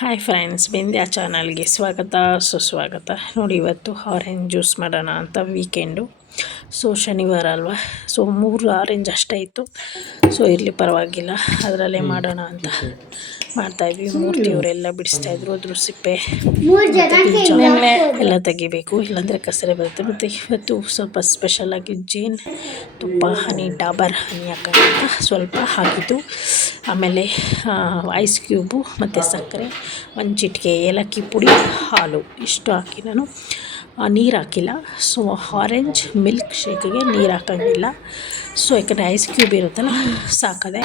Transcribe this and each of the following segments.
Hi friends, Bindya ಚಾನಲ್ಗೆ ಸ್ವಾಗತ ಸುಸ್ವಾಗತ. ನೋಡಿ, ಇವತ್ತು ಆರೆಂಜ್ ಜ್ಯೂಸ್ ಮಾಡೋಣ ಅಂತ ವೀಕೆಂಡು. ಸೊ ಶನಿವಾರ ಅಲ್ವಾ, ಸೊ 3 ಆರೆಂಜ್ ಅಷ್ಟೇ ಇತ್ತು. ಸೊ ಇರಲಿ ಪರವಾಗಿಲ್ಲ, ಅದರಲ್ಲೇ ಮಾಡೋಣ ಅಂತ ಮಾಡ್ತಾಯಿದ್ವಿ. ಮೂರ್ತಿಯವರೆಲ್ಲ ಬಿಡಿಸ್ತಾಯಿದ್ರು, ಅದ್ರ ಸಿಪ್ಪೆ ಎಲ್ಲ ತೆಗಿಬೇಕು, ಇಲ್ಲಾಂದರೆ ಕಸರೆ ಬರುತ್ತೆ. ಮತ್ತು ಇವತ್ತು ಸ್ವಲ್ಪ ಸ್ಪೆಷಲಾಗಿ ಜೇನು ತುಪ್ಪ ಹನಿ ಡಾಬರ್ ಹನಿ ಹಾಕೋಣ ಸ್ವಲ್ಪ ಹಾಕಿದ್ದು. ಆಮೇಲೆ ಐಸ್ ಕ್ಯೂಬು ಮತ್ತು ಸಕ್ಕರೆ, ಒಂದು ಚಿಟಿಕೆ ಏಲಕ್ಕಿ ಪುಡಿ, ಹಾಲು ಇಷ್ಟು ಹಾಕಿ ನಾನು ನೀರು ಹಾಕಿಲ್ಲ. ಸೊ ಆರೆಂಜ್ ಮಿಲ್ಕ್ ಶೇಕಿಗೆ ನೀರು ಹಾಕೋಂಗಿಲ್ಲ. ಸೊ ಯಾಕಂದರೆ ಐಸ್ ಕ್ಯೂಬ್ ಇರುತ್ತಲ್ಲ ಸಾಕದೆ.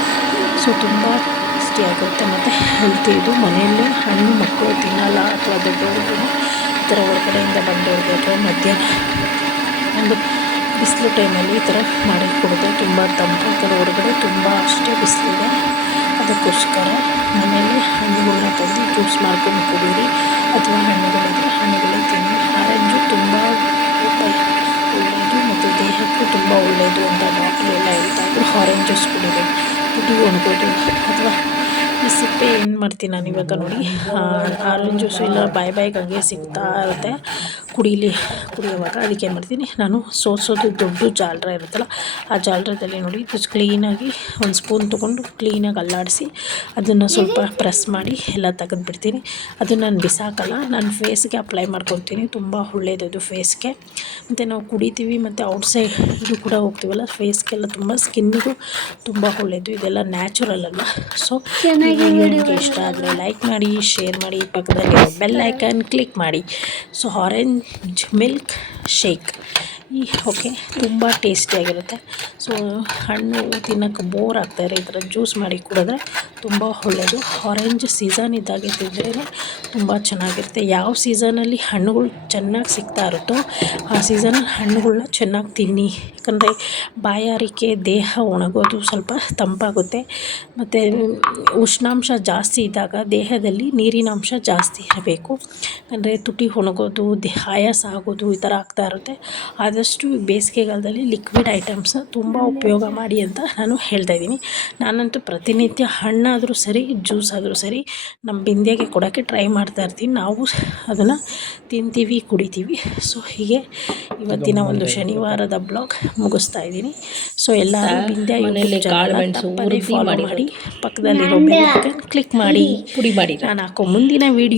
ಸೊ ತುಂಬ ಟೇಸ್ಟಿಯಾಗಿರುತ್ತೆ ಮತ್ತು ಹೆಲ್ತಿ. ಇದು ಮನೆಯಲ್ಲೇ ಹಣ್ಣು ಮಕ್ಕಳು ತಿನ್ನಲ್ಲ ಅಥವಾ ದೊಡ್ಡವ್ರಿಗೂ ಈ ಥರ ಹೊರಗಡೆಯಿಂದ ಬಂದವ್ರಿಗೆ ಅಥವಾ ಮಧ್ಯಾಹ್ನ ಒಂದು ಬಿಸಿಲು ಟೈಮಲ್ಲಿ ಈ ಥರ ಮಾಡಿ ಕೊಡುತ್ತೆ. ತುಂಬ ತಂಪು, ಈ ಥರ ಹೊರಗಡೆ ತುಂಬ ಅಷ್ಟೇ ಬಿಸಿಲಿದೆ. ಅದಕ್ಕೋಸ್ಕರ ಮನೆಯಲ್ಲಿ ಹಣ್ಣುಗಳನ್ನ ತಂದು ಜ್ಯೂಸ್ ಮಾಡ್ಕೊಂಡು ಕುಡೀರಿ, ಅಥವಾ ಹಣ್ಣುಗಳಿದ್ರೆ ಹಣ್ಣುಗಳೇ ತಿನ್ನಿ. ಆರೆಂಜು ತುಂಬ ಒಳ್ಳೆಯದು ಮತ್ತು ದೇಹಕ್ಕೂ ತುಂಬ ಒಳ್ಳೆಯದು ಅಂತ ಡಾಕ್ಟ್ರು ಎಲ್ಲ ಹೇಳ್ತಾಯಿದ್ರು. ಆರೆಂಜ್ ಜ್ಯೂಸ್ ಕುಡಿಬೇಕು, ತುಟಿ ಒಣಗೋದು ಅಥವಾ ಈ ಸಿಪ್ಪೆ ಏನು ಮಾಡ್ತೀನಿ ನಾನು ಇವಾಗ ನೋಡಿ, ಆರೆಂಜ್ ಜ್ಯೂಸು ಇಲ್ಲ ಬಾಯಿಗೆ ಹಂಗೆ ಸಿಗ್ತಾ ಇರುತ್ತೆ ಕುಡಿಯೋವಾಗ. ಅದಕ್ಕೆ ಏನು ಮಾಡ್ತೀನಿ ನಾನು, ಸೋಸೋದು ದೊಡ್ಡ ಜಾಲರ ಇರುತ್ತಲ್ಲ, ಆ ಜಾಲರದಲ್ಲಿ ನೋಡಿ ಕ್ಲೀನಾಗಿ ಒಂದು ಸ್ಪೂನ್ ತೊಗೊಂಡು ಕ್ಲೀನಾಗಿ ಅಲ್ಲಾಡಿಸಿ ಅದನ್ನು ಸ್ವಲ್ಪ ಪ್ರೆಸ್ ಮಾಡಿ ಎಲ್ಲ ತೆಗೆದುಬಿಡ್ತೀನಿ. ಅದನ್ನು ನಾನು ಬಿಸಾಕಲ್ಲ, ನಾನು ಫೇಸ್ಗೆ ಅಪ್ಲೈ ಮಾಡ್ಕೊತೀನಿ. ತುಂಬ ಒಳ್ಳೆಯದು ಅದು ಫೇಸ್ಗೆ. ಮತ್ತು ನಾವು ಕುಡಿತೀವಿ ಮತ್ತು ಔಟ್ಸೈಡ್ ಇದು ಕೂಡ ಹೋಗ್ತೀವಲ್ಲ, ಫೇಸ್ಗೆಲ್ಲ ತುಂಬ ಸ್ಕಿನ್ನಿಗೂ ತುಂಬ ಒಳ್ಳೆಯದು. ಇದೆಲ್ಲ ನ್ಯಾಚುರಲ್ ಅಲ್ಲ. ಸೊ ನಿಮಗೆ ಇಷ್ಟ ಆದರೆ ಲೈಕ್ ಮಾಡಿ, ಶೇರ್ ಮಾಡಿ, ಪಕ್ಕದಲ್ಲಿ ಬೆಲ್ ಐಕನ್ ಕ್ಲಿಕ್ ಮಾಡಿ. So orange milkshake okay, ತುಂಬ ಟೇಸ್ಟಿಯಾಗಿರುತ್ತೆ. ಸೊ ಹಣ್ಣು ತಿನ್ನೋಕ್ಕೆ ಬೋರ್ ಆಗ್ತಾಯಿದ್ರೆ ಈ ಥರ ಜ್ಯೂಸ್ ಮಾಡಿ ಕುಡಿದ್ರೆ ತುಂಬ ಒಳ್ಳೆಯದು. ಆರೆಂಜ್ ಸೀಸನ್ ಇದ್ದಾಗೆ ತಿಂದ್ರೇ ತುಂಬ ಚೆನ್ನಾಗಿರುತ್ತೆ. ಯಾವ ಸೀಸನಲ್ಲಿ ಹಣ್ಣುಗಳು ಚೆನ್ನಾಗಿ ಸಿಗ್ತಾ ಇರುತ್ತೋ ಆ ಸೀಸನಲ್ಲಿ ಹಣ್ಣುಗಳನ್ನ ಚೆನ್ನಾಗಿ ತಿನ್ನಿ. ಯಾಕಂದರೆ ಬಾಯಾರಿಕೆ, ದೇಹ ಒಣಗೋದು ಸ್ವಲ್ಪ ತಂಪಾಗುತ್ತೆ. ಮತ್ತು ಉಷ್ಣಾಂಶ ಜಾಸ್ತಿ ಇದ್ದಾಗ ದೇಹದಲ್ಲಿ ನೀರಿನಾಂಶ ಜಾಸ್ತಿ ಇರಬೇಕು. ಅಂದರೆ ತುಟಿ ಒಣಗೋದು, ಆಯಾಸ ಆಗೋದು ಈ ಥರ ಆಗ್ತಾ ಇರುತ್ತೆ. ಆದಷ್ಟು ಬೇಸಿಗೆಗಾಲದಲ್ಲಿ ಲಿಕ್ವಿಡ್ ಐಟಮ್ಸ್ನ ತುಂಬ ಉಪಯೋಗ ಮಾಡಿ ಅಂತ ನಾನು ಹೇಳ್ತಾಯಿದ್ದೀನಿ. ನಾನಂತೂ ಪ್ರತಿನಿತ್ಯ ಹಣ್ಣಾದರೂ ಸರಿ, ಜ್ಯೂಸ್ ಆದರೂ ಸರಿ ನಮ್ಮ ಬಿಂದ್ಯಾಗೆ ಕೊಡೋಕ್ಕೆ ಟ್ರೈ ಮಾಡ್ತಾಯಿರ್ತೀನಿ. ನಾವು ಅದನ್ನು ತಿಂತೀವಿ, ಕುಡಿತೀವಿ. ಸೊ ಹೀಗೆ ಇವತ್ತಿನ ಒಂದು ಶನಿವಾರದ ಬ್ಲಾಗ್ ಮುಗಿಸ್ತಾ ಇದ್ದೀನಿ. ಸೊ ಎಲ್ಲರೂ ಬಿಂದ್ಯಾ ಫಾಲೋ ಮಾಡಿ, ಪಕ್ಕದಲ್ಲಿರೋ ಬೆಲ್ ಐಕನ್ ಕ್ಲಿಕ್ ಮಾಡಿ, ಪುಡಿ ಮಾಡಿ. ನಾನು ಹಾಕೋ ಮುಂದಿನ ವೀಡಿಯೋ